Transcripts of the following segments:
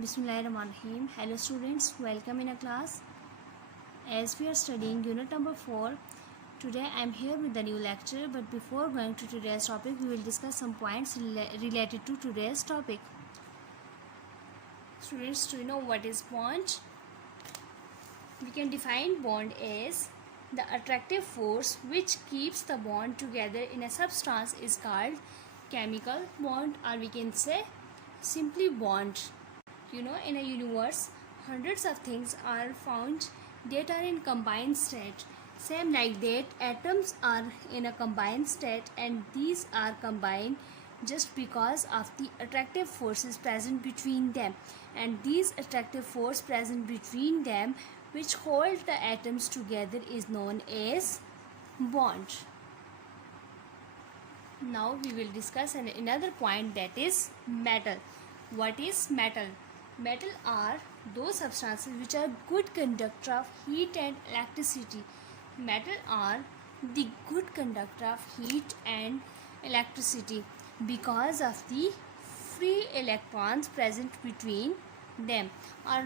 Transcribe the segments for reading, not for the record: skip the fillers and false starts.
Bismillahirrahmanirrahim. Hello students, welcome in a class. As we are studying unit number 4, today I am here with the new lecture, but before going to today's topic, we will discuss some points related to today's topic. Students, do you know what is bond? We can define bond as the attractive force which keeps the bond together in a substance is called chemical bond, or we can say simply bond. In a universe, hundreds of things are found that are in combined state. Same like that, atoms are in a combined state, and these are combined just because of the attractive forces present between them. And these attractive force present between them which hold the atoms together is known as bond. Now we will discuss another point, that is metal. What is metal? Metal are those substances which are good conductor of heat and electricity. Metal are the good conductor of heat and electricity because of the free electrons present between them. Or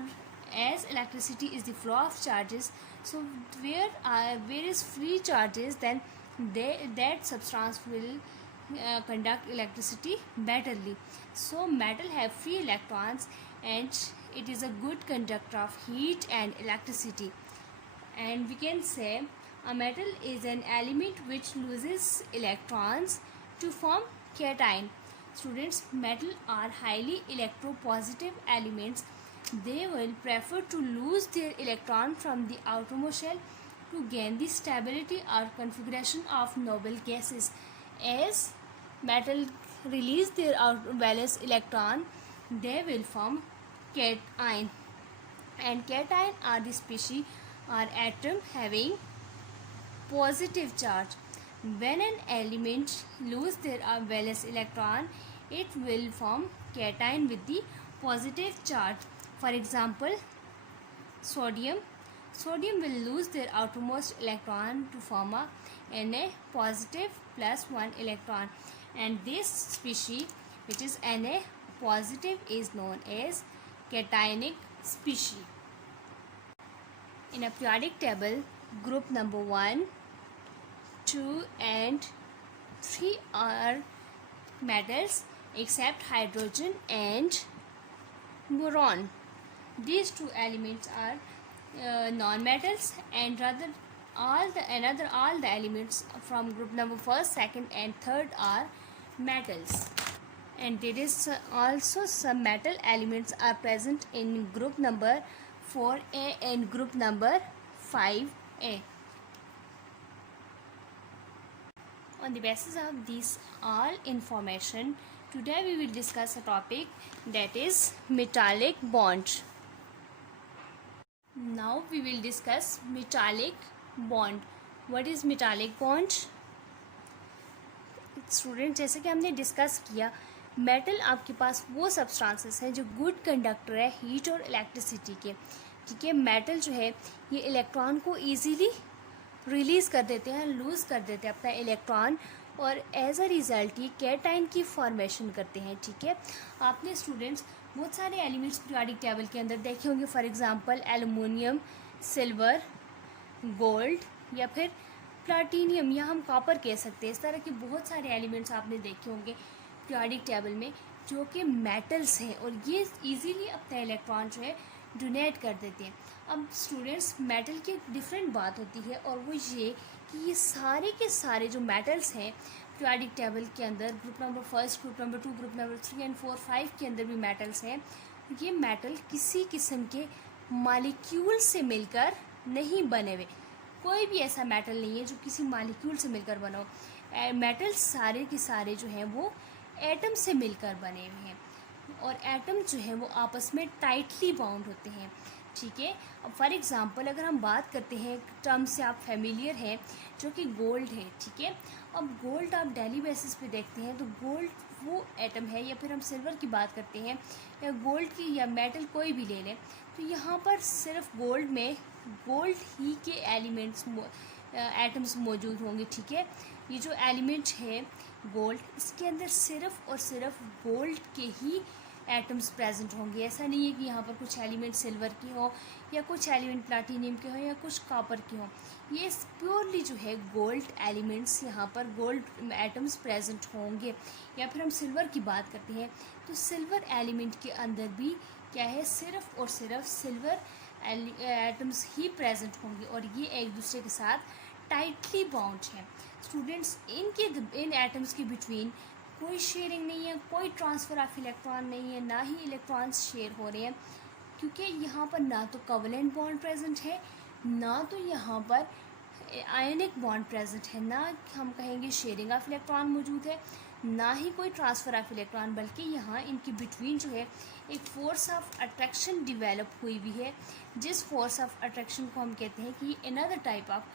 as electricity is the flow of charges, so where is free charges, then that substance will conduct electricity betterly. So metal have free electrons and it is a good conductor of heat and electricity. And we can say a metal is an element which loses electrons to form cation. Students, metal are highly electropositive elements. They will prefer to lose their electron from the outermost shell to gain the stability or configuration of noble gases. As metal release their valence electron, they will form cation, and cation are the species or atom having positive charge. When an element lose their valence electron, it will form cation with the positive charge. For example, sodium will lose their outermost electron to form a Na positive plus 1 electron, and this species, which is Na positive, is known as cationic species. In a periodic table, group number 1, 2 and 3 are metals except hydrogen and boron. These two elements are non-metals, and rather all the elements from group number 1st, 2nd and 3rd are metals. And there is also some metal elements are present in group number 4A and group number 5A. On the basis of this all information, today we will discuss a topic, that is metallic bond. Now we will discuss metallic bond. What is metallic bond? Student, जैसे कि हमने discuss किया, metal आपके पास वो substances हैं जो good conductor है heat और इलेक्ट्रिसिटी के. ठीक है, मेटल जो है ये इलेक्ट्रॉन को इजीली रिलीज़ कर देते हैं, लूज़ कर देते हैं अपना इलेक्ट्रॉन, और एज अ रिज़ल्ट ये कैटाइन की फॉर्मेशन करते हैं. ठीक है, आपने स्टूडेंट्स बहुत सारे एलिमेंट्स पीरियोडिक टेबल के अंदर देखे होंगे. For example aluminium, silver, gold या फिर प्लाटिनियम, या हम कॉपर कह सकते हैं. इस तरह के बहुत सारे एलिमेंट्स आपने देखे होंगे पीरियोडिक टेबल में जो कि मेटल्स हैं, और ये इजीली अपना इलेक्ट्रॉन जो है डोनेट कर देते हैं. अब स्टूडेंट्स, मेटल की डिफरेंट बात होती है, और वो ये कि ये सारे के सारे जो मेटल्स हैं पीरियोडिक टेबल के अंदर, group number 1, group number 2, group number 3 and 4, 5 के अंदर भी मेटल्स हैं. ये मेटल किसी किस्म के मॉलिक्यूल से मिलकर नहीं बने हुए. कोई भी ऐसा मेटल नहीं है जो किसी मॉलिक्यूल से मिलकर बना हो. मेटल्स सारे के सारे जो हैं वो एटम से मिलकर बने हुए हैं, और एटम जो है वो आपस में टाइटली बाउंड होते हैं. ठीक है, अब फॉर एग्जांपल अगर हम बात करते हैं, टर्म से आप फेमिलियर हैं, जो कि गोल्ड है. ठीक है, अब गोल्ड आप डेली बेसिस पे देखते हैं, तो गोल्ड वो एटम है, या फिर हम सिल्वर की बात करते हैं, या गोल्ड की या मेटल कोई भी ले लें, तो यहाँ पर सिर्फ गोल्ड में गोल्ड ही के एलिमेंट्स एटम्स मौजूद होंगे. ठीक है, ये जो एलिमेंट है गोल्ड, इसके अंदर सिर्फ और सिर्फ गोल्ड के ही एटम्स प्रेजेंट होंगे। ऐसा नहीं है कि यहाँ पर कुछ एलिमेंट सिल्वर की हो या कुछ एलिमेंट प्लाटिनियम के हो या कुछ कॉपर के हो। ये प्योरली जो है गोल्ड एलिमेंट्स, यहाँ पर गोल्ड एटम्स प्रेजेंट होंगे। या फिर हम सिल्वर की बात करते हैं तो सिल्वर एलिमेंट के अंदर भी क्या है, सिर्फ और सिर्फ सिल्वर एटम्स ही प्रेजेंट होंगे और ये एक दूसरे के साथ टाइटली बाउंड हैं। स्टूडेंट्स, इन एटम्स के बिटवीन कोई शेयरिंग नहीं है, कोई ट्रांसफ़र ऑफ इलेक्ट्रॉन नहीं है, ना ही इलेक्ट्रॉन्स शेयर हो रहे हैं, क्योंकि यहाँ पर ना तो कोवेलेंट बॉन्ड प्रेजेंट है, ना तो यहाँ पर आयनिक बॉन्ड प्रेजेंट है, ना हम कहेंगे शेयरिंग ऑफ इलेक्ट्रॉन मौजूद है, ना ही कोई ट्रांसफ़र ऑफ इलेक्ट्रॉन, बल्कि यहाँ इनके बिटवीन जो है एक फोर्स ऑफ अट्रैक्शन डिवेलप हुई हुई है, जिस फोर्स ऑफ अट्रैक्शन को हम कहते हैं कि अनदर टाइप ऑफ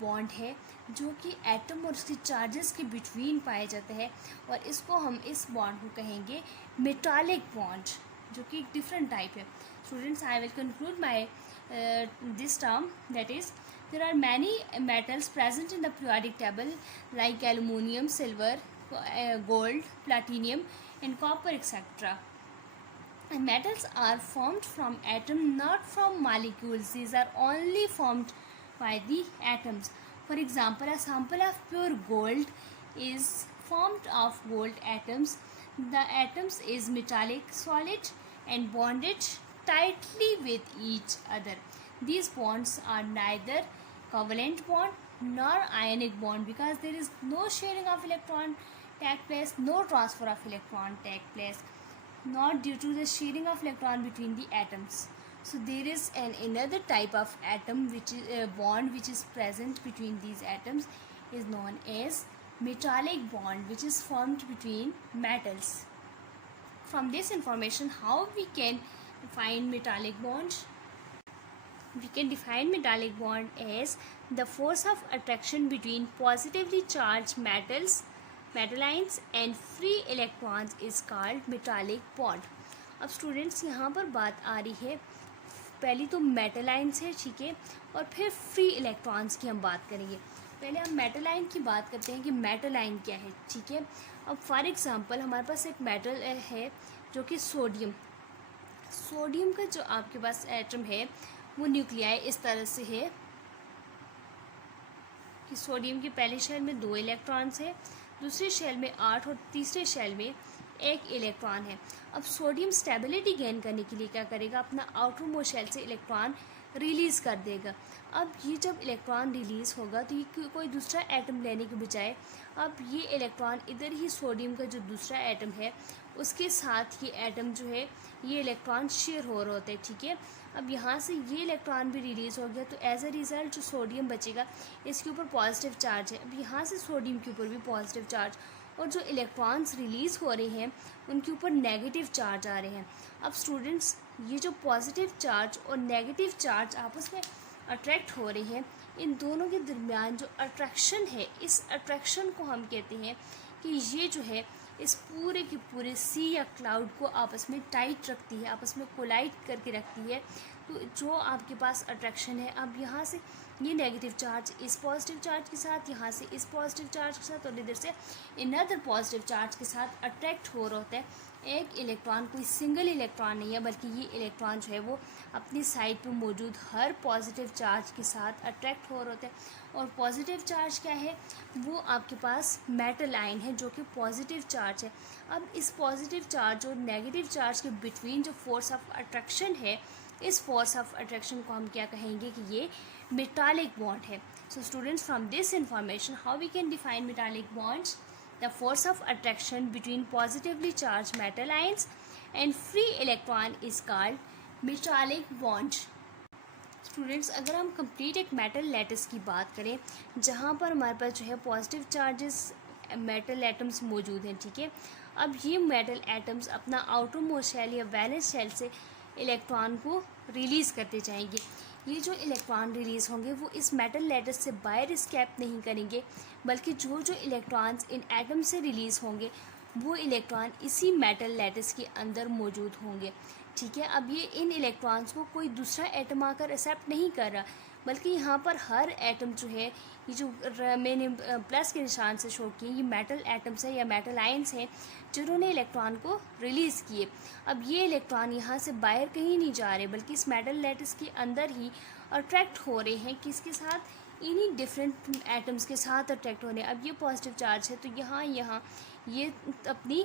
बॉन्ड है जो कि एटम और उसके चार्जेस के बिटवीन पाया जाता है, और इसको हम इस बॉन्ड को कहेंगे मेटालिक बॉन्ड, जो कि एक डिफरेंट टाइप है। Students, I will conclude my this term, that is there are many metals present in the periodic table like aluminum, silver, gold, platinum and copper, etc. And metals are formed from atoms, not from molecules. These are only formed by the atoms. For example, a sample of pure gold is formed of gold atoms. The atoms is metallic solid and bonded tightly with each other. These bonds are neither covalent bond nor ionic bond, because there is no sharing of electron take place, no transfer of electron take place, not due to the sharing of electron between the atoms. So there is another type of atom which is a bond which is present between these atoms, is known as metallic bond, which is formed between metals. From this information, how we can find metallic bonds? We can define metallic bond as the force of attraction between positively charged metals, metal ions and free electrons is called metallic bond. अब students, यहाँ पर बात आ रही है पहली तो metal ions है, ठीक है, और फिर फ्री इलेक्ट्रॉन्स की हम बात करेंगे। पहले हम मेटल आइन की बात करते हैं कि मेटल आइन क्या है, ठीक है। अब फॉर एग्जांपल हमारे पास एक मेटल है जो कि सोडियम। सोडियम का जो आपके पास एटम है वो न्यूक्लियाई इस तरह से है कि सोडियम की पहले शेल में 2 इलेक्ट्रॉन्स है, दूसरे शेल में 8 और तीसरे शेल में 1 इलेक्ट्रॉन है। अब सोडियम स्टेबिलिटी गेन करने के लिए क्या करेगा, अपना आउटर मोस्ट शेल से इलेक्ट्रॉन रिलीज़ कर देगा। अब ये जब इलेक्ट्रॉन रिलीज़ होगा तो ये कोई दूसरा एटम लेने के बजाय अब ये इलेक्ट्रॉन इधर ही सोडियम का जो दूसरा एटम है उसके साथ ये एटम जो है ये इलेक्ट्रॉन शेयर हो रहा होता है, ठीक है। अब यहाँ से ये इलेक्ट्रॉन भी रिलीज़ हो गया तो एज अ रिज़ल्ट जो सोडियम बचेगा इसके ऊपर पॉजिटिव चार्ज है। अब यहाँ से सोडियम के ऊपर भी पॉजिटिव चार्ज, और जो इलेक्ट्रॉन्स रिलीज़ हो रहे हैं उनके ऊपर नेगेटिव चार्ज आ रहे हैं। अब स्टूडेंट्स, ये जो पॉजिटिव चार्ज और नेगेटिव चार्ज आपस में अट्रैक्ट हो रहे हैं, इन दोनों के दरमियान जो अट्रैक्शन है, इस अट्रैक्शन को हम कहते हैं कि ये जो है इस पूरे के पूरे सी या क्लाउड को आपस में टाइट रखती है, आपस में कोलाइड करके रखती है। तो जो आपके पास अट्रैक्शन है, अब यहाँ से ये नेगेटिव चार्ज इस पॉजिटिव चार्ज के साथ, यहाँ से इस पॉजिटिव चार्ज के साथ और इधर से अनदर पॉजिटिव चार्ज के साथ अट्रैक्ट हो रहा होता है। एक इलेक्ट्रॉन कोई सिंगल इलेक्ट्रॉन नहीं है, बल्कि ये इलेक्ट्रॉन जो है वो अपनी साइड पे मौजूद हर पॉजिटिव चार्ज के साथ अट्रैक्ट हो रहा होता है। और पॉजिटिव चार्ज क्या है, वो आपके पास मेटल आयन है जो कि पॉजिटिव चार्ज है। अब इस पॉजिटिव चार्ज और नेगेटिव चार्ज के बिटवीन जो फोर्स ऑफ अट्रैक्शन है, इस फोर्स ऑफ अट्रैक्शन को हम क्या कहेंगे कि ये मेटालिक बॉन्ड है। So students, from this information how we can define metallic bonds? The force of attraction between positively charged metal ions and free electron is called metallic bond. Students, अगर हम complete एक metal lattice की बात करें जहाँ पर हमारे पास जो है पॉजिटिव चार्जेस मेटल एटम्स मौजूद हैं, ठीक है। अब ये मेटल एटम्स अपना आउटर मोस्ट शेल या वैलेंस शेल से इलेक्ट्रॉन को रिलीज़ करते जाएंगे। ये जो इलेक्ट्रॉन रिलीज़ होंगे वो इस मेटल लैटिस से बाहर एस्केप नहीं करेंगे, बल्कि जो जो इलेक्ट्रॉन्स इन एटम से रिलीज़ होंगे वो इलेक्ट्रॉन इसी मेटल लैटिस के अंदर मौजूद होंगे, ठीक है। अब ये इन इलेक्ट्रॉन्स को कोई दूसरा एटम आकर एक्सेप्ट नहीं कर रहा, बल्कि यहाँ पर हर एटम जो है, ये जो मैंने प्लस के निशान से शो किए, ये मेटल एटम्स हैं या मेटल आयंस हैं जिन्होंने इलेक्ट्रॉन को रिलीज़ किए। अब ये इलेक्ट्रॉन यहाँ से बाहर कहीं नहीं जा रहे, बल्कि इस मेटल लैटिस के अंदर ही अट्रैक्ट हो रहे हैं। किसके साथ? इन्हीं डिफरेंट एटम्स के साथ अट्रैक्ट हो रहे हैं। अब ये पॉजिटिव चार्ज है तो यहाँ ये अपनी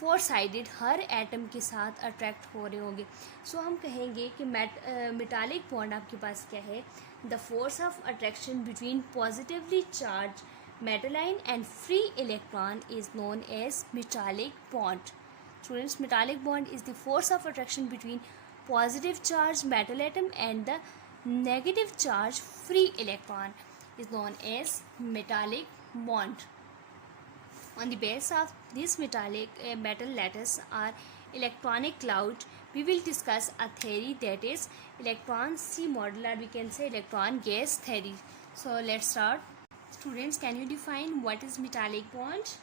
फोर साइडेड हर एटम के साथ अट्रैक्ट हो रहे होंगे। सो हम कहेंगे कि मेटालिक बॉन्ड आपके पास क्या है? The force of attraction between positively charge metal ion and free electron is known as metallic bond. Students, metallic bond is the force of attraction between positive charge metal atom and the negative charge free electron is known as metallic bond. On the base of this metal lattice or electronic cloud, we will discuss a theory that is electron C model, or we can say electron gas theory. So let's start. Students, can you define what is metallic bond?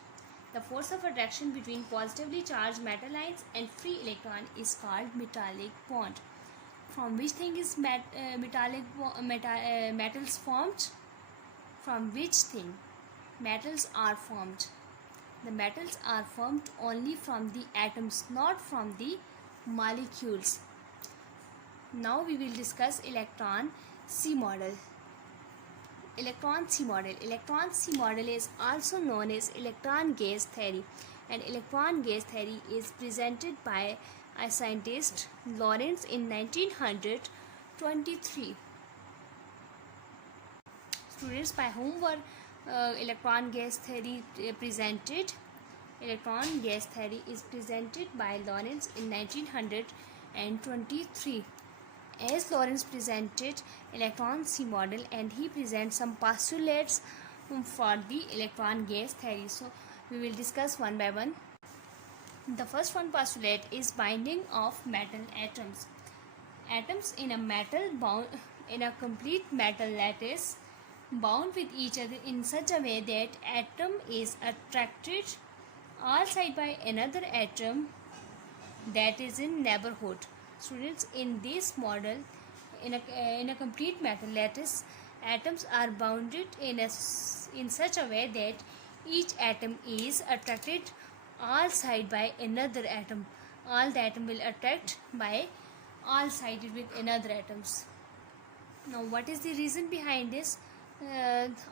The force of attraction between positively charged metal ions and free electron is called metallic bond. From which thing is metals formed? From which thing metals are formed? The metals are formed only from the atoms, not from the molecules. Now we will discuss electron C model. Electron C model is also known as electron gas theory, and electron gas theory is presented by a scientist Lorentz in 1923. Students, by whom were electron gas theory presented? Electron gas theory is presented by Lorentz in 1923. As Lorentz presented electron C model, and he presents some postulates for the electron gas theory. So we will discuss one by one. The first one postulate is binding of metal atoms. Atoms in a complete metal lattice bound with each other in such a way that atom is attracted all side by another atom that is in neighborhood. Students, in this model, in a complete metal lattice, atoms are bounded in such a way that each atom is attracted all side by another atom. All the atom will attract by all sided with another atoms. Now, what is the reason behind this?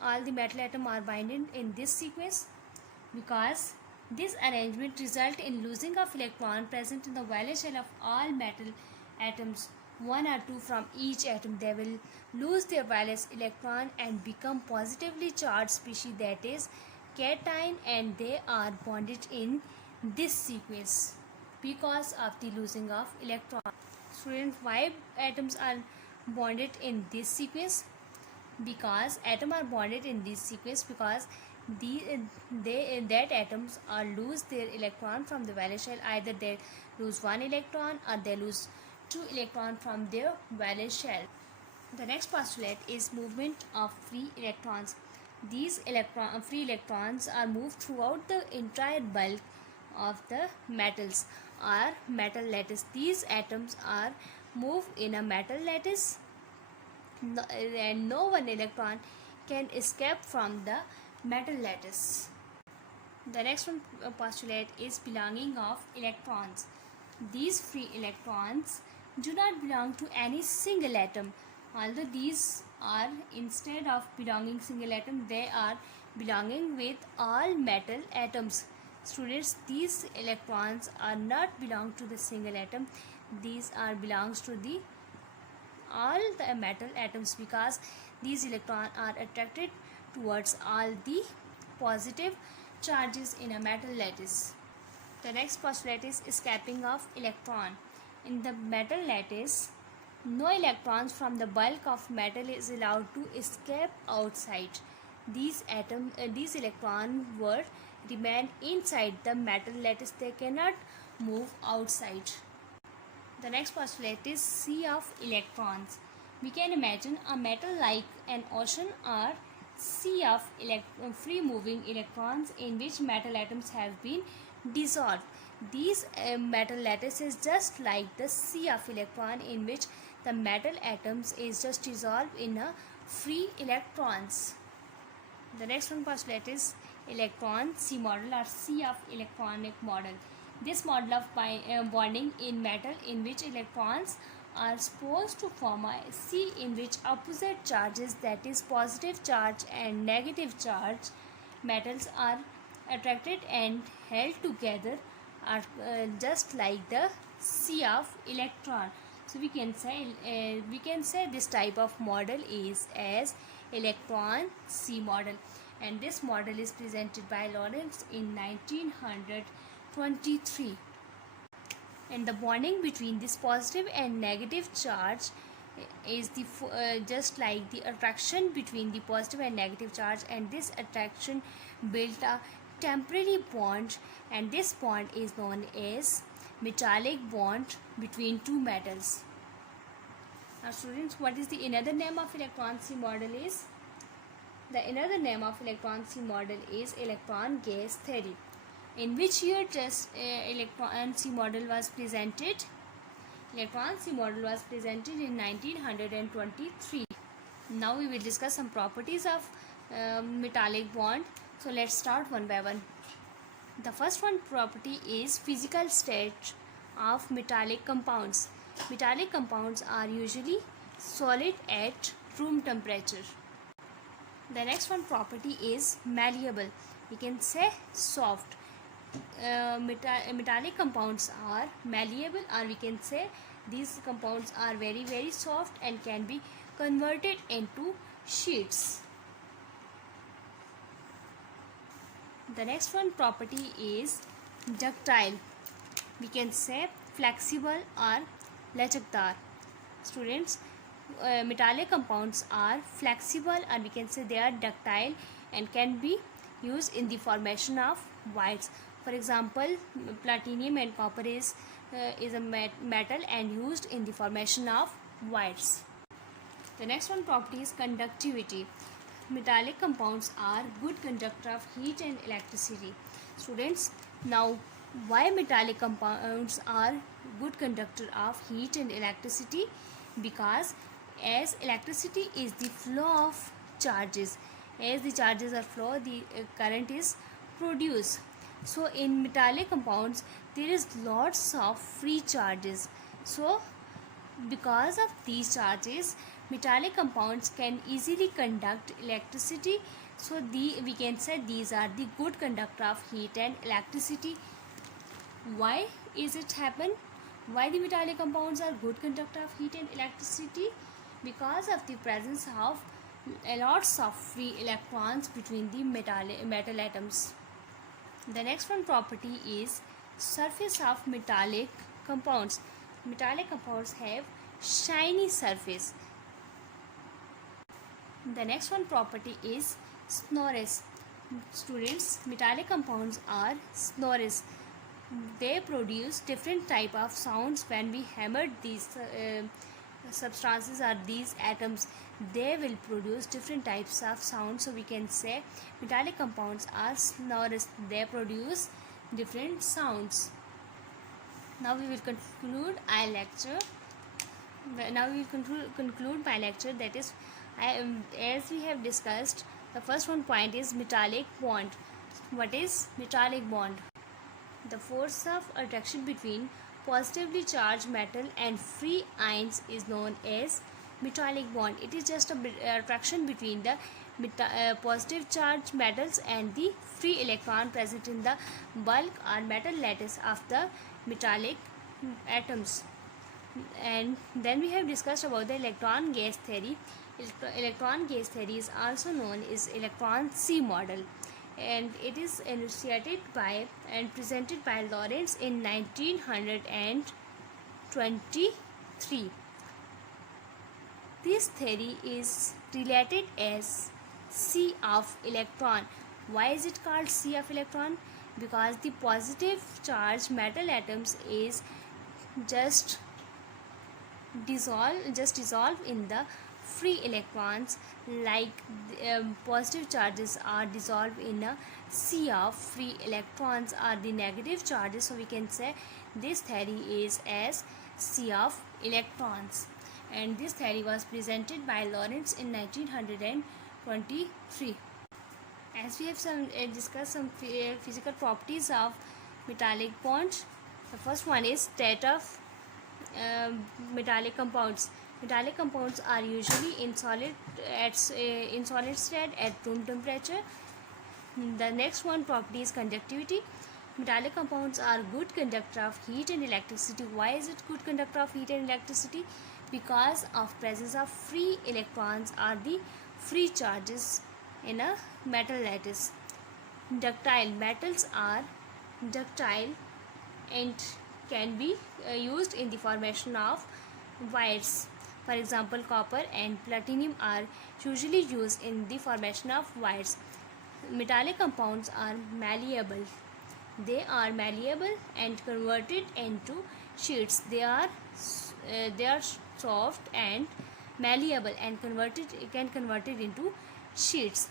All the metal atom are binded in this sequence because this arrangement results in losing of electron present in the valence shell of all metal atoms, one or two from each atom. They will lose their valence electron and become positively charged species, that is cation, and they are bonded in this sequence because of the losing of electron. Students, why atoms are bonded in this sequence? Because atoms are bonded in this sequence because that atoms are lose their electron from the valence shell. Either they lose one electron or they lose two electron from their valence shell. The next postulate is movement of free electrons. These free electrons are moved throughout the entire bulk of the metals or metal lattice. These atoms are moved in a metal lattice, and no one electron can escape from the metal lattice. The next one postulate is belonging of electrons. These free electrons do not belong to any single atom. Although these are, instead of belonging single atom, they are belonging with all metal atoms. Students, these electrons are not belong to the single atom. These are belongs to the all the metal atoms because these electrons are attracted towards all the positive charges in a metal lattice. The next postulate is escaping of electron. In the metal lattice, no electrons from the bulk of metal is allowed to escape outside. These electrons will remain inside the metal lattice. They cannot move outside. The next postulate is sea of electrons. We can imagine a metal like an ocean or sea of free moving electrons in which metal atoms have been dissolved. These metal lattice is just like the sea of electron in which the metal atoms is just dissolved in a free electrons. The next one postulate is electron C model or C of electronic model. This model of bonding in metal in which electrons are supposed to form a C in which opposite charges, that is positive charge and negative charge metals, are attracted and held together, are just like the C of electron. So we can say this type of model is as electron C model, and this model is presented by Lorentz in 1923. And the bonding between this positive and negative charge is just like the attraction between the positive and negative charge, and this attraction built a temporary bond, and this bond is known as metallic bond between two metals. Now students, what is the another name of electron C model is? The another name of electron C model is electron gas theory. In which year just electron C model was presented? Electron C model was presented in 1923. Now we will discuss some properties of metallic bond. So let's start one by one. The first one property is physical state of metallic compounds. Metallic compounds are usually solid at room temperature. The next one property is malleable. We can say soft. Metallic compounds are malleable, or we can say these compounds are very soft and can be converted into sheets. The next one property is ductile. We can say flexible or lachakdar. Students, metallic compounds are flexible, or we can say they are ductile and can be used in the formation of wires. For example, platinum and copper is a metal and used in the formation of wires. The next one property is conductivity. Metallic compounds are good conductor of heat and electricity. Students, now why metallic compounds are good conductor of heat and electricity? Because as electricity is the flow of charges, as the charges are flow, the current is produced. So in metallic compounds there is lots of free charges. So because of these charges, metallic compounds can easily conduct electricity. So we can say these are the good conductor of heat and electricity. Why is it happen? Why the metallic compounds are good conductor of heat and electricity? Because of the presence of lots of free electrons between the metal atoms. The next one property is surface of metallic compounds. Metallic compounds have shiny surface. The next one property is sonorous. Students, metallic compounds are sonorous. They produce different type of sounds when we hammer these substances or these atoms. They will produce different types of sounds. So we can say metallic compounds are sonorous. They produce different sounds. Now we will conclude our lecture. Now we will conclude my lecture. That is, as we have discussed, the first one point is metallic bond. What is metallic bond? The force of attraction between positively charged metal and free ions is known as metallic bond. It is just a attraction between the positive charged metals and the free electron present in the bulk or metal lattice of the metallic atoms. And then we have discussed about the electron gas theory. Electron gas theory is also known as electron C model, and it is enunciated by and presented by Lorentz in 1923. This theory is related as C of electron. Why is it called C of electron? Because the positive charged metal atoms is just dissolve in the free electrons, like positive charges are dissolved in a sea of free electrons or the negative charges. So we can say this theory is as sea of electrons. and this theory was presented by Lorentz in 1923. As we have discussed some physical properties of metallic bonds, the first one is that of metallic compounds. Metallic compounds are usually in solid state at room temperature. The next one property is conductivity. Metallic compounds are good conductor of heat and electricity. Why is it good conductor of heat and electricity? Because of presence of free electrons or the free charges in a metal lattice. Ductile. Metals are ductile and can be used in the formation of wires. For example, copper and platinum are usually used in the formation of wires. Metallic compounds are malleable. They are malleable and converted into sheets. They are soft and malleable and converted into sheets.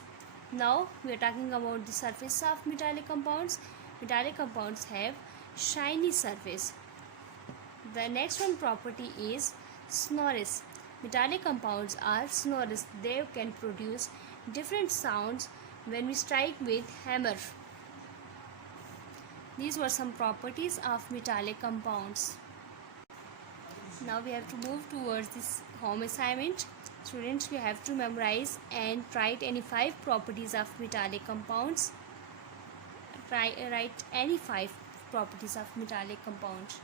Now we are talking about the surface of metallic compounds. Metallic compounds have shiny surface. The next one property is sonorous. Metallic compounds are sonorous. They can produce different sounds when we strike with hammer. These were some properties of metallic compounds. Now we have to move towards this home assignment. Students, we have to memorize and write any 5 properties of metallic compounds. Write any 5 properties of metallic compounds.